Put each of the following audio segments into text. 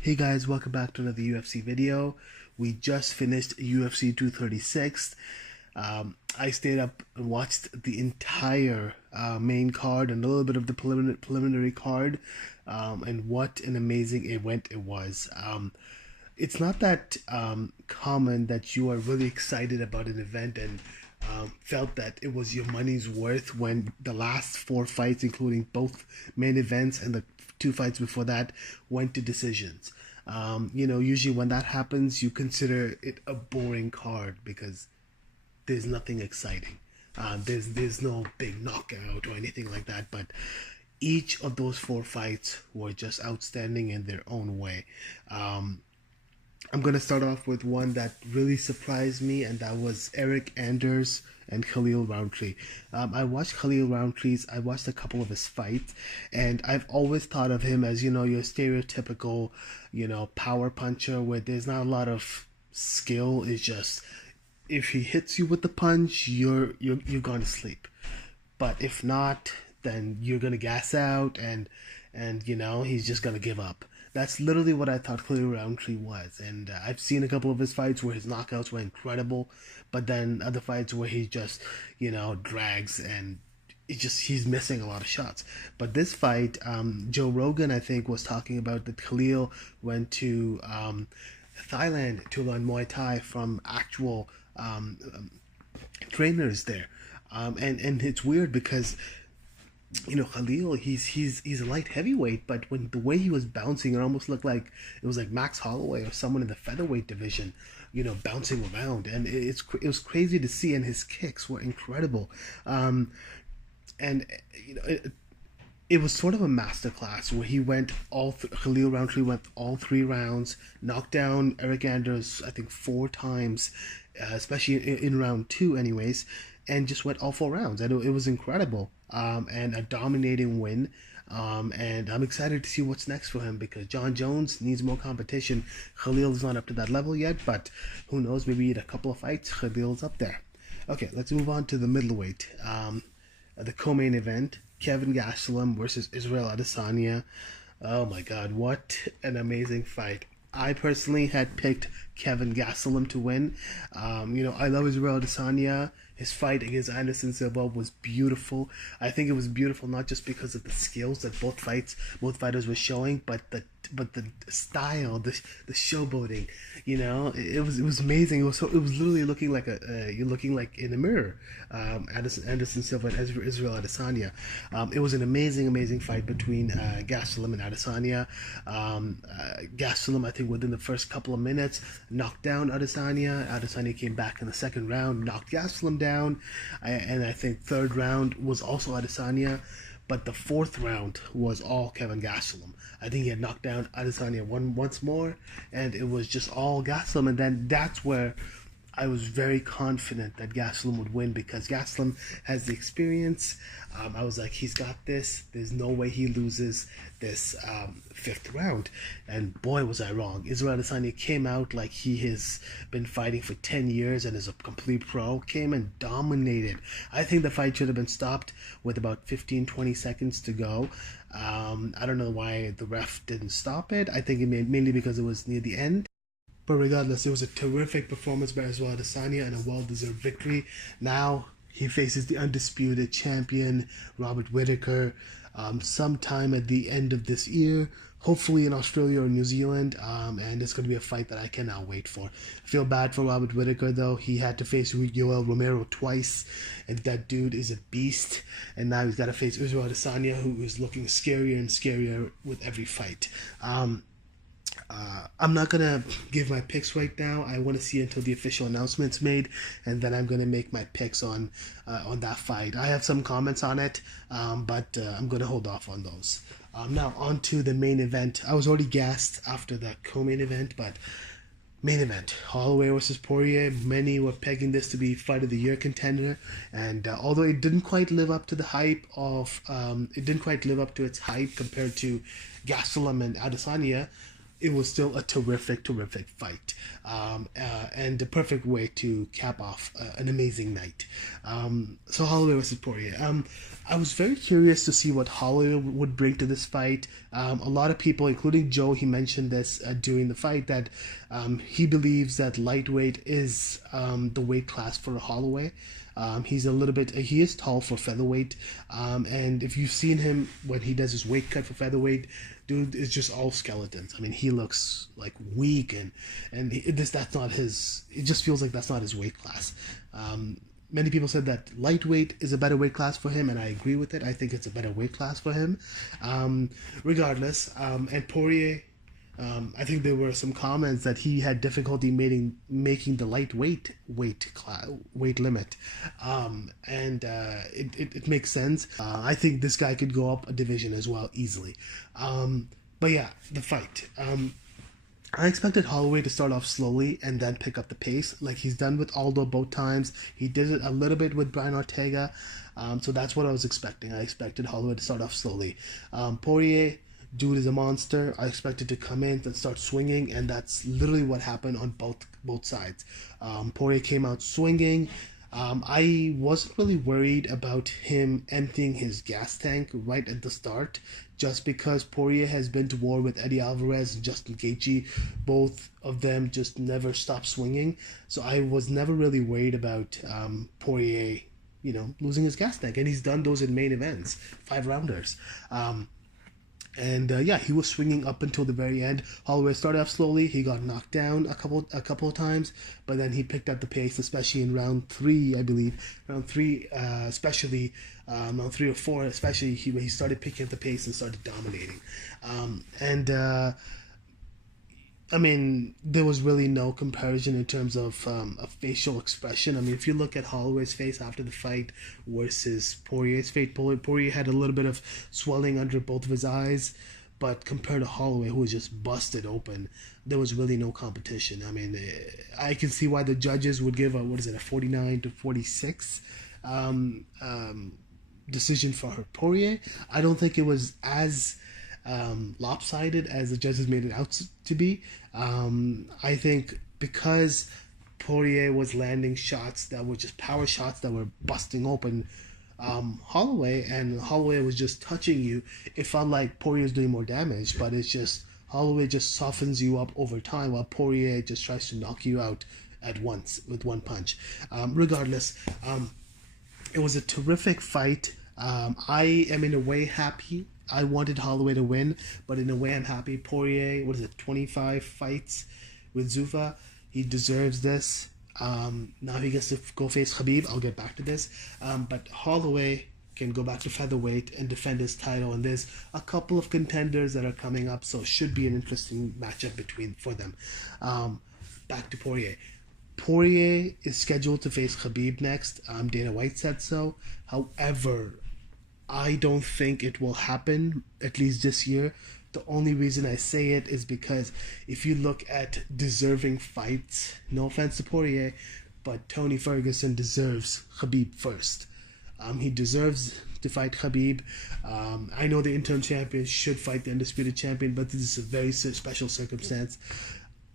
Hey guys, welcome back to another UFC video. We just finished UFC 236. I stayed up and watched the entire main card and a little bit of the preliminary card, and what an amazing event it was. It's not that common that you are really excited about an event and felt that it was your money's worth when the last four fights, including both main events and the two fights before that, went to decisions. Usually when that happens, you consider it a boring card because there's nothing exciting. There's no big knockout or anything like that. But each of those four fights were just outstanding in their own way. I'm going to start off with one that really surprised me, and that was Eric Anders and Khalil Roundtree. I watched I watched a couple of his fights, and I've always thought of him as, your stereotypical, power puncher where there's not a lot of skill. It's just, if he hits you with the punch, you're going to sleep. But if not, then you're gonna gas out, and he's just gonna give up. That's literally what I thought Clear Roundtree was, and I've seen a couple of his fights where his knockouts were incredible, but then other fights where he just drags and he's missing a lot of shots. But this fight, Joe Rogan I think was talking about that Khalil went to Thailand to learn Muay Thai from actual trainers there. And it's weird because Khalil, he's a light heavyweight, but when the way he was bouncing, it almost looked like it was like Max Holloway or someone in the featherweight division, bouncing around, and it was crazy to see, and his kicks were incredible, and it was sort of a masterclass where he went Khalil Roundtree went all three rounds, knocked down Eric Anders I think four times, especially in round two, anyways, and just went all four rounds, and it was incredible, and a dominating win. And I'm excited to see what's next for him because John Jones needs more competition. Khalil's not up to that level yet, but who knows? Maybe in a couple of fights, Khalil's up there. Okay, let's move on to the middleweight. The co-main event: Kevin Gastelum versus Israel Adesanya. Oh my God, what an amazing fight! I personally had picked Kevin Gastelum to win. I love Israel Adesanya. His fight against Anderson Silva was beautiful. I think it was beautiful not just because of the skills that both fighters were showing, but the style, the showboating. It was amazing. It was literally looking like you're looking like in a mirror. Anderson Silva and Israel Adesanya. It was an amazing fight between Gastelum and Adesanya. Gastelum, I think, within the first couple of minutes, knocked down Adesanya. Adesanya came back in the second round, knocked Gastelum down, and I think third round was also Adesanya. But the fourth round was all Kevin Gastelum. I think he had knocked down Adesanya once more, and it was just all Gastelum. And then that's where I was very confident that Gastelum would win because Gastelum has the experience. I was like, he's got this. There's no way he loses this fifth round. And boy, was I wrong. Israel Adesanya came out like he has been fighting for 10 years and is a complete pro. Came and dominated. I think the fight should have been stopped with about 15-20 seconds to go. I don't know why the ref didn't stop it. I think mainly because it was near the end. But regardless, it was a terrific performance by Israel Adesanya and a well-deserved victory. Now he faces the undisputed champion, Robert Whittaker, sometime at the end of this year, hopefully in Australia or New Zealand, and it's going to be a fight that I cannot wait for. I feel bad for Robert Whittaker, though. He had to face Yoel Romero twice, and that dude is a beast. And now he's got to face Israel Adesanya, who is looking scarier and scarier with every fight. I'm not gonna give my picks right now. I want to see until the official announcement's made, and then I'm gonna make my picks on that fight. I have some comments on it, but I'm gonna hold off on those. Now on to the main event. I was already gassed after the co-main event, but main event: Holloway versus Poirier. Many were pegging this to be fight of the year contender, and although it didn't quite live up to the hype it didn't quite live up to its hype compared to Gastelum and Adesanya. it was still a terrific fight, and the perfect way to cap off an amazing night. So Holloway versus Poirier. I was very curious to see what Holloway would bring to this fight. A lot of people, including Joe, he mentioned this during the fight, that he believes that lightweight is the weight class for Holloway. He's a little bit, he is tall for featherweight. And if you've seen him when he does his weight cut for featherweight, dude is just all skeletons. I mean, he looks like weak, and that's not his, it just feels like that's not his weight class. Many people said that lightweight is a better weight class for him, and I agree with it. I think it's a better weight class for him. Regardless, and Poirier, I think there were some comments that he had difficulty making the lightweight weight limit, and it makes sense. I think this guy could go up a division as well easily. But yeah, the fight. I expected Holloway to start off slowly and then pick up the pace, like he's done with Aldo both times. He did it a little bit with Brian Ortega, so that's what I was expecting. I expected Holloway to start off slowly. Poirier, dude is a monster. I expected to come in and start swinging, and that's literally what happened on both sides. Poirier came out swinging. I wasn't really worried about him emptying his gas tank right at the start, just because Poirier has been to war with Eddie Alvarez and Justin Gaethje. Both of them just never stop swinging, so I was never really worried about Poirier, losing his gas tank, and he's done those in main events, 5-rounders. And he was swinging up until the very end. Holloway started off slowly. He got knocked down a couple of times, but then he picked up the pace, especially in round 3, I believe. Round 3, especially round 3 or 4, especially he started picking up the pace and started dominating. I mean, there was really no comparison in terms of a facial expression. I mean, if you look at Holloway's face after the fight versus Poirier's face, Poirier had a little bit of swelling under both of his eyes, but compared to Holloway, who was just busted open, there was really no competition. I mean, I can see why the judges would give a 49-46 decision for Poirier. I don't think it was as lopsided as the judges made it out to be. I think because Poirier was landing shots that were just power shots that were busting open Holloway was just touching you, it felt like Poirier was doing more damage, but it's just Holloway just softens you up over time while Poirier just tries to knock you out at once with one punch. Regardless, it was a terrific fight. I am in a way happy. I wanted Holloway to win, but in a way I'm happy. Poirier, 25 fights with Zuffa. He deserves this. Now he gets to go face Khabib. I'll get back to this. But Holloway can go back to featherweight and defend his title. And there's a couple of contenders that are coming up, so it should be an interesting matchup for them. Back to Poirier. Poirier is scheduled to face Khabib next. Dana White said so. However, I don't think it will happen, at least this year. The only reason I say it is because if you look at deserving fights, no offense to Poirier, but Tony Ferguson deserves Khabib first. He deserves to fight Khabib. I know the interim champion should fight the undisputed champion, but this is a very special circumstance.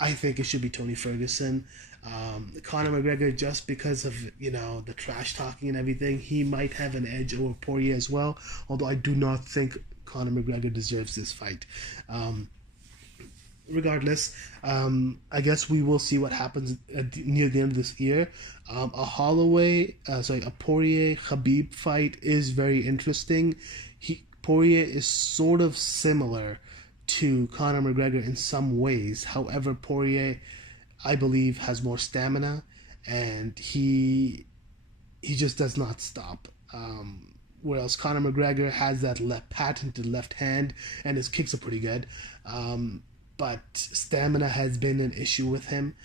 I think it should be Tony Ferguson. Conor McGregor, just because of the trash talking and everything, he might have an edge over Poirier as well. Although I do not think Conor McGregor deserves this fight. Regardless, I guess we will see what happens near the end of this year. A Poirier Khabib fight is very interesting. Poirier is sort of similar to Conor McGregor in some ways. However, Poirier, I believe, has more stamina, and he just does not stop. Whereas Conor McGregor has that patented left hand, and his kicks are pretty good. But stamina has been an issue with him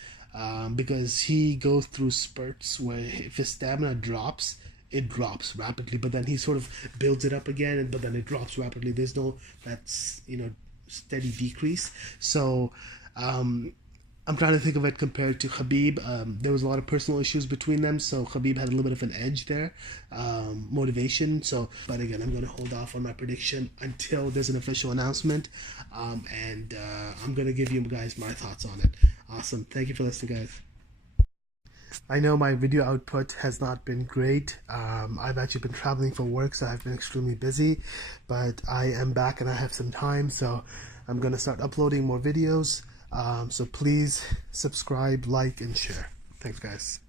because he goes through spurts where if his stamina drops, it drops rapidly, but then he sort of builds it up again, but then it drops rapidly. There's no steady decrease. So I'm trying to think of it compared to Khabib. There was a lot of personal issues between them, so Khabib had a little bit of an edge there, motivation. So, but again, I'm going to hold off on my prediction until there's an official announcement, and I'm going to give you guys my thoughts on it. Awesome. Thank you for listening, guys. I know my video output has not been great. I've actually been traveling for work, so I've been extremely busy, but I am back and I have some time, so I'm going to start uploading more videos. So please subscribe, like, and share. Thanks, guys.